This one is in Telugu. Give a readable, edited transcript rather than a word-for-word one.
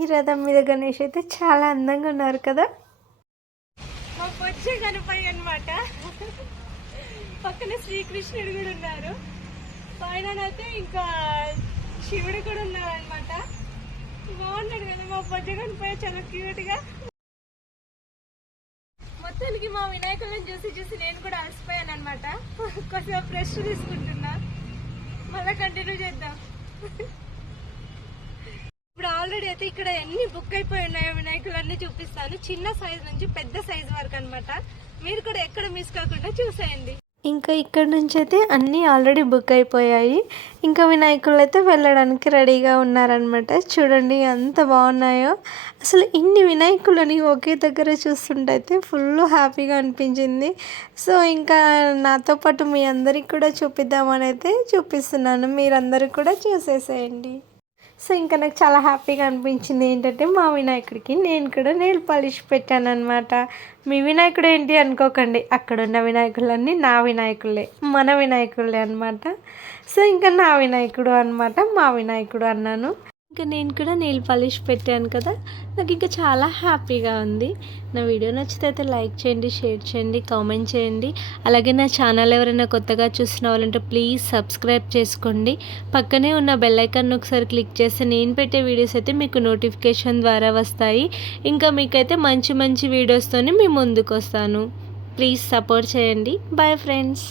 ఈ రథం మీద గణేష్ అయితే చాలా అందంగా ఉన్నారు కదా. మా పొచ్చే గణపతి అనమాట. పక్కన శ్రీకృష్ణుడు కూడా ఉన్నారు, పైన అయితే ఇంకా శివుడు కూడా ఉన్నారు అనమాట. బాగున్నాడు కదా మా పొచ్చే గణపతి, చాలా క్యూట్ గా. మొత్తానికి మా వినాయకులను చూసి చూసి నేను కూడా అలసిపోయాను అనమాట. కొంచెం ఫ్రెష్ తీసుకుంటున్నా, మళ్ళీ కంటిన్యూ చేద్దాం. ఇప్పుడు ఆల్రెడీ అయితే ఇక్కడ ఎన్ని బుక్ అయిపోయి ఉన్నాయో వినాయకులు అన్ని చూపిస్తాను, చిన్న సైజ్ నుంచి పెద్ద సైజ్ వరకు అనమాట. మీరు కూడా ఎక్కడ మిస్ కాకుండా చూసేయండి. ఇంకా ఇక్కడ నుంచి అయితే అన్నీ ఆల్రెడీ బుక్ అయిపోయాయి. ఇంకా వినాయకులు అయితే వెళ్ళడానికి రెడీగా ఉన్నారనమాట. చూడండి ఎంత బాగున్నాయో. అసలు ఇన్ని వినాయకులని ఒకే దగ్గర చూస్తుంటే అయితే ఫుల్ హ్యాపీగా అనిపించింది. సో ఇంకా నాతో పాటు మీ అందరికి కూడా చూపిద్దామని అయితే చూపిస్తున్నాను, మీరందరూ కూడా చూసేసేయండి. సో ఇంకా నాకు చాలా హ్యాపీగా అనిపించింది ఏంటంటే, మా వినాయకుడికి నేను కూడా నెయిల్ పాలిష్ పెట్టాను అనమాట. మీ వినాయకుడు ఏంటి అనుకోకండి, అక్కడున్న వినాయకులన్నీ నా వినాయకులే, మన వినాయకులే అనమాట. సో ఇంకా నా వినాయకుడు అనమాట, మా వినాయకుడు అన్నాను. ఇంకా నేను కూడా నెయిల్ పాలిష్ పెట్టాను కదా, నాకు ఇంకా చాలా హ్యాపీగా ఉంది. నా వీడియో నచ్చితే అయితే లైక్ చేయండి, షేర్ చేయండి, కామెంట్ చేయండి. అలాగే నా ఛానల్ ఎవరైనా కొత్తగా చూసిన వాళ్ళంటే ప్లీజ్ సబ్స్క్రైబ్ చేసుకోండి. పక్కనే ఉన్న బెల్ ఐకాన్ ఒకసారి క్లిక్ చేస్తే నేను పెట్టే వీడియోస్ అయితే మీకు నోటిఫికేషన్ ద్వారా వస్తాయి. ఇంకా మీకైతే మంచి మంచి వీడియోస్తోనే మేము ముందుకు వస్తాను. ప్లీజ్ సపోర్ట్ చేయండి. Bye friends.